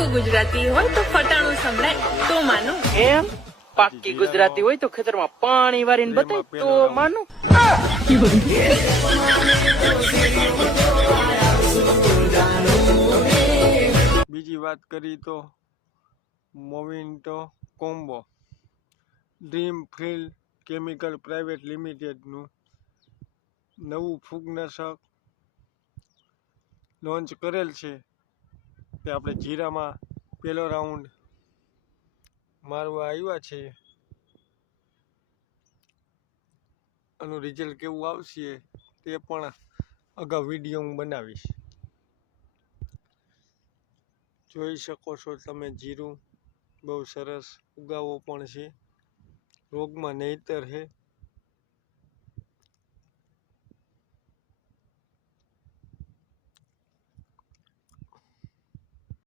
પાક્કું ગુજરાતી હોય તો ફટાણું સંભળાય તો માનું. એમ પાક્કી ગુજરાતી હોય તો ખેતરમાં પાણી વારીને બતાય તો માનું. બીજી વાત કરી તો Movento combo dream field chemical private લિમિટેડનું નવું ફૂગનાશક લોન્ચ કરેલ છે. તે આપણે જીરામાં પહેલો રાઉન્ડ મારવા આવ્યા છે. આનું રિઝલ્ટ કેવું આવશે તે પણ અગાઉ વિડીયો હું બનાવીશ. જોઈ શકો છો તમે, જીરું બહુ સરસ ઉગાવો પણ છે, રોગમાં નહીતર છે.